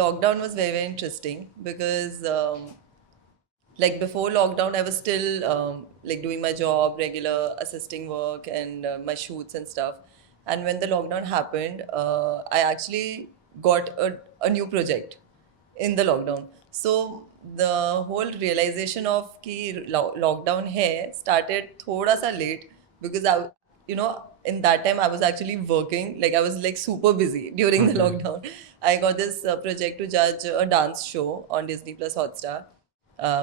lockdown was very, very interesting because like before lockdown I was still like doing my job, regular assisting work and my shoots and stuff. And when the lockdown happened, I actually got a new project in the lockdown. So the whole realization of कि lockdown है started thoda sa late because in that time I was actually working, like I was like super busy during the Okay. lockdown. I got this project to judge a dance show on Disney Plus Hotstar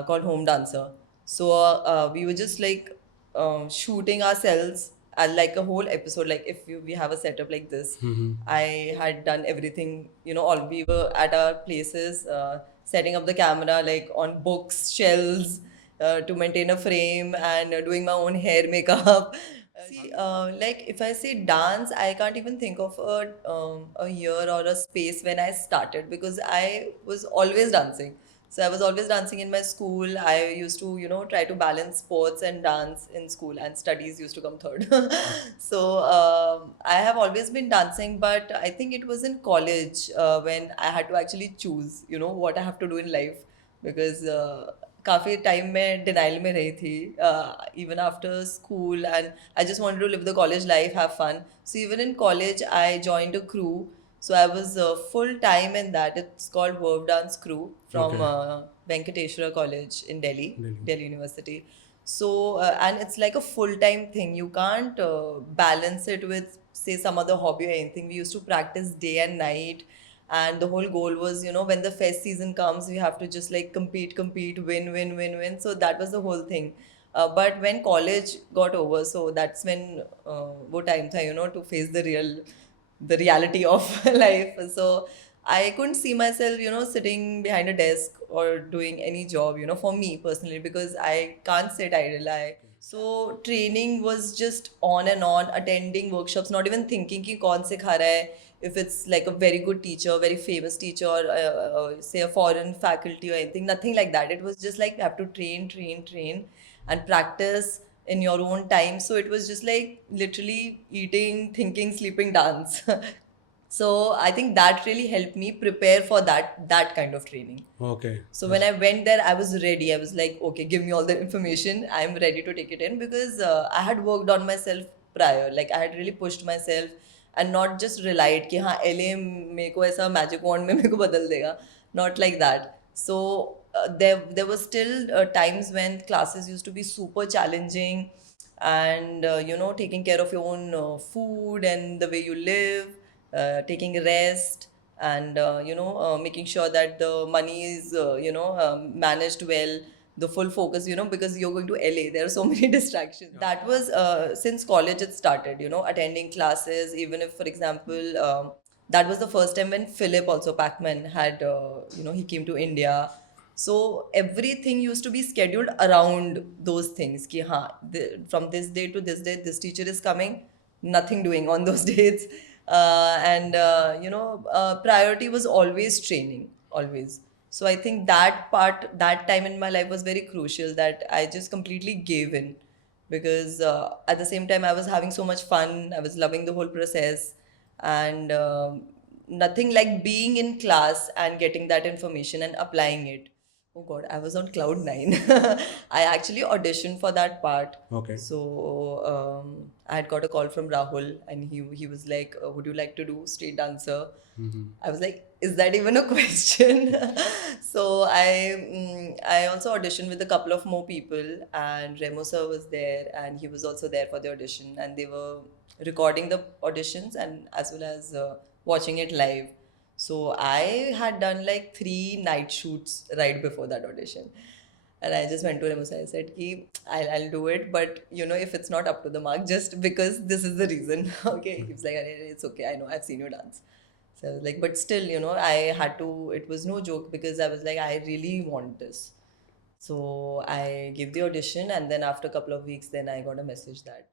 called Home Dancer. So we were just like shooting ourselves at like a whole episode. Like if we have a setup like this, I had done everything. All we were at our places, setting up the camera like on books, shelves, to maintain a frame, and doing my own hair, makeup. See, like if I say dance, I can't even think of a year or a space when I started because I was always dancing. So I was always dancing in my school. I used to, try to balance sports and dance in school, and studies used to come third. So I have always been dancing, but I think it was in college when I had to actually choose, what I have to do in life because काफ़ी time में denial में रही थी even after school, and I just wanted to live the college life, have fun. So even in college I joined a crew. So I was full time in that. It's called Verve Dance Crew from Okay. Venkateshwara College in Delhi, Delhi. Delhi University. So and it's like a full time thing. You can't balance it with say some other hobby or anything. We used to practice day and night, and the whole goal was, when the fest season comes, we have to just like compete, win, win, win, win. So that was the whole thing. But when college got over, so that's when वो time था, to face the reality of life. So I couldn't see myself, sitting behind a desk or doing any job, for me personally, because I can't sit idle. So training was just on and on, attending workshops, not even thinking कि कौन सिखा रहा है, if it's like a very good teacher, very famous teacher, or say a foreign faculty or anything, nothing like that. It was just like you have to train, train, train, and practice in your own time. So it was just like literally eating, thinking, sleeping, dance. So I think that really helped me prepare for that kind of training. Okay. So when I went there, I was ready. I was like, okay, give me all the information. I'm ready to take it in because I had worked on myself prior. Like I had really pushed myself and not just relied कि हाँ LA मेरे को ऐसा magic wand में मेरे को बदल देगा. Not like that. So there was still times when classes used to be super challenging, and taking care of your own food and the way you live, taking rest, and making sure that the money is managed well, the full focus, because you're going to LA, there are so many distractions. That was since college it started, attending classes, even if, for example, that was the first time when Philip also Pacman had he came to India. So everything used to be scheduled around those things ki from this day to this day this teacher is coming, nothing doing on those dates. And priority was always training, always. So I think that part, that time in my life was very crucial, that I just completely gave in because at the same time I was having so much fun, I was loving the whole process, and nothing like being in class and getting that information and applying it. Oh God, I was on cloud nine. I actually auditioned for that part. Okay. So I had got a call from Rahul, and he was like, "Would you like to do street dancer?" I was like, "Is that even a question?" So I also auditioned with a couple of more people, and Remo sir was there, and he was also there for the audition, and they were recording the auditions and as well as watching it live. So I had done like 3 night shoots right before that audition. And I just went to him and I said, Ki, I'll do it, but if it's not up to the mark, just because this is the reason. Okay. He was like, "Arey, it's okay. I know. I've seen you dance." So I was like, but still, I had to, it was no joke because I was like, I really want this. So I gave the audition, and then after a couple of weeks, then I got a message that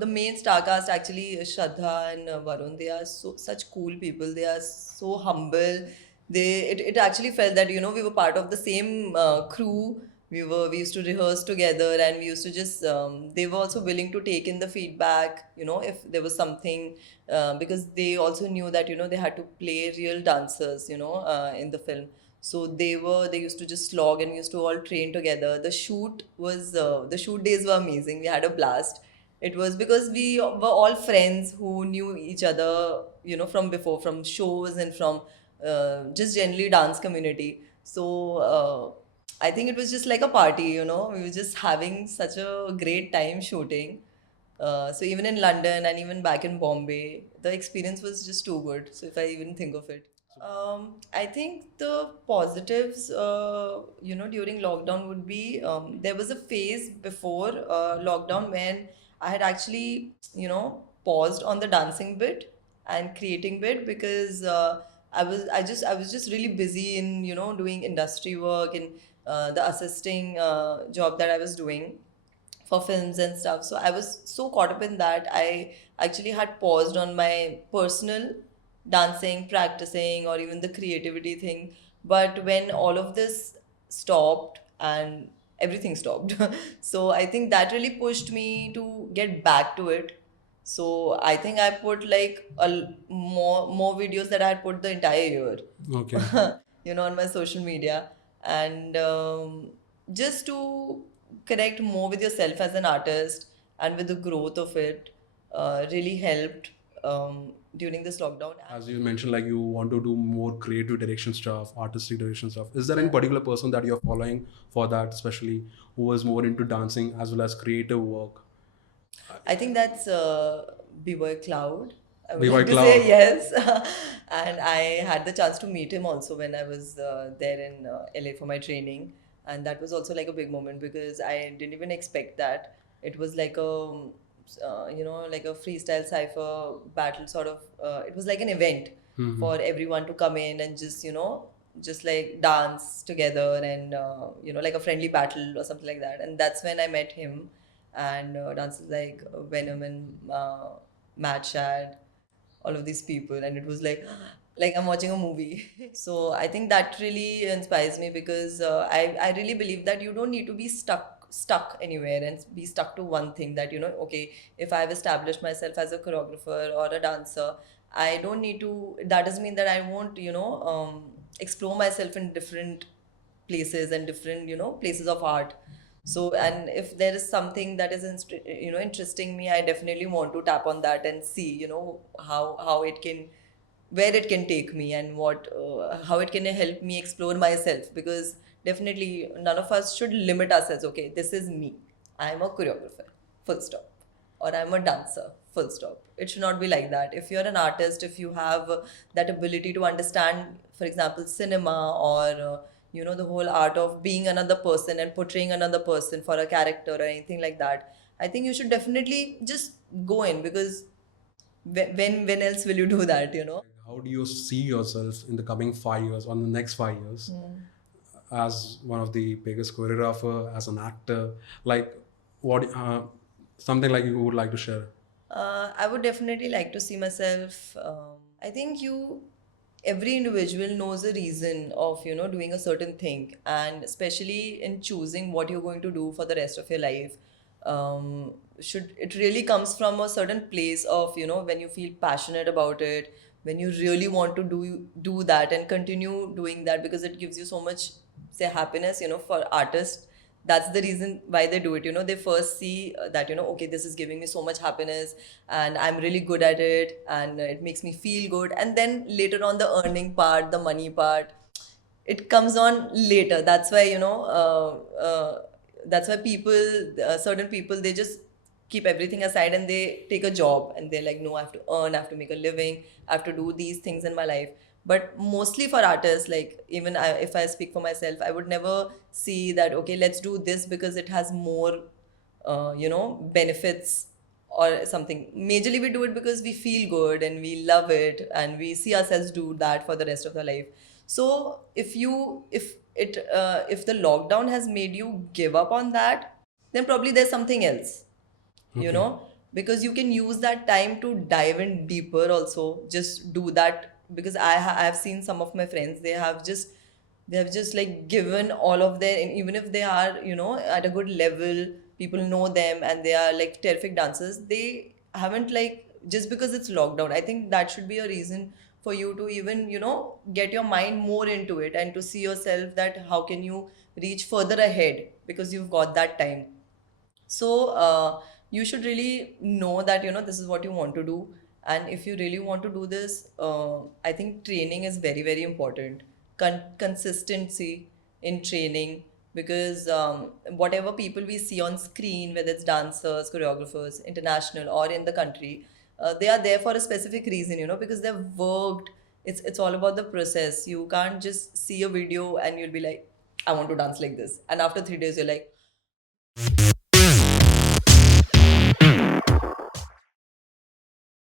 the main star cast actually, Shraddha and Varun, they are such cool people. They are so humble. It actually felt that we were part of the same crew We used to rehearse together, and we used to just they were also willing to take in the feedback, if there was something, because they also knew that they had to play real dancers, in the film. So they used to just slog, and we used to all train together. The shoot days were amazing. We had a blast. It was because we were all friends who knew each other, from before, from shows, and from just generally dance community. So I think it was just like a party, we were just having such a great time shooting. So even in London and even back in Bombay, the experience was just too good. So if I even think of it. I think the positives, during lockdown would be, there was a phase before lockdown when I had actually, paused on the dancing bit and creating bit, because I was just really busy in, doing industry work and the assisting job that I was doing for films and stuff. So I was so caught up in that, I actually had paused on my personal dancing, practicing, or even the creativity thing. But when all of this stopped and everything stopped, so I think that really pushed me to get back to it. So I think I put like more videos that I had put the entire year, Okay. on my social media, and just to connect more with yourself as an artist, and with the growth of it, really helped during this lockdown. As you mentioned, like you want to do more creative direction stuff, artistic direction stuff. Is there any Yeah. particular person that you're following for that, especially who is more into dancing as well as creative work? I think that's B-Boy Cloud. I would BY like to say Cloud. yes. And I had the chance to meet him also when I was there in LA for my training. And that was also like a big moment, because I didn't even expect that. It was like like a freestyle cypher battle sort of. It was like an event Hmm. for everyone to come in and just, just like dance together, and, like a friendly battle or something like that. And that's when I met him, and dances like Venom and Mad Shad, all of these people, and it was like I'm watching a movie. So I think that really inspires me, because I really believe that you don't need to be stuck anywhere and be stuck to one thing, that okay, if I've established myself as a choreographer or a dancer, I don't need to, that doesn't mean that I won't, explore myself in different places and different, places of art. So, and if there is something that is interesting me, I definitely want to tap on that and see, how it can, where it can take me, and what how it can help me explore myself, because definitely none of us should limit ourselves. Okay, this is me, I am a choreographer, full stop, or I'm a dancer, full stop. It should not be like that. If you're an artist, if you have that ability to understand, for example, cinema, or the whole art of being another person and portraying another person for a character or anything like that, I think you should definitely just go in, because when else will you do that? Like, how do you see yourself in the coming 5 years, or the next 5 years, as one of the biggest choreographer, as an actor? Like, what something like you would like to share? I would definitely like to see myself. I think every individual knows a reason of, doing a certain thing, and especially in choosing what you're going to do for the rest of your life. Should it really comes from a certain place of, when you feel passionate about it, when you really want to do that and continue doing that, because it gives you so much, say, happiness, for artists. That's the reason why they do it. They first see that, okay, this is giving me so much happiness, and I'm really good at it, and it makes me feel good. And then later on, the earning part, the money part, it comes on later. That's why, that's why certain people, they just keep everything aside, and they take a job, and they're like, no, I have to earn, I have to make a living, I have to do these things in my life. But mostly for artists, like, even if I speak for myself, I would never see that, okay, let's do this because it has more benefits or something. Majorly we do it because we feel good and we love it, and we see ourselves do that for the rest of our life. So if the lockdown has made you give up on that, then probably there's something else, Okay. because you can use that time to dive in deeper also. Just do that, because I've seen some of my friends, they have just They have just like given all of their, and even if they are, at a good level, people know them and they are like terrific dancers, they haven't like, just because it's lockdown, I think that should be a reason for you to even, get your mind more into it and to see yourself that how can you reach further ahead because you've got that time. So you should really know that this is what you want to do, and if you really want to do this, I think training is very very important. Consistency in training, because whatever people we see on screen, whether it's dancers, choreographers, international or in the country, they are there for a specific reason, because they've worked. It's all about the process. You can't just see a video and you'll be like, I want to dance like this, and after 3 days you're like,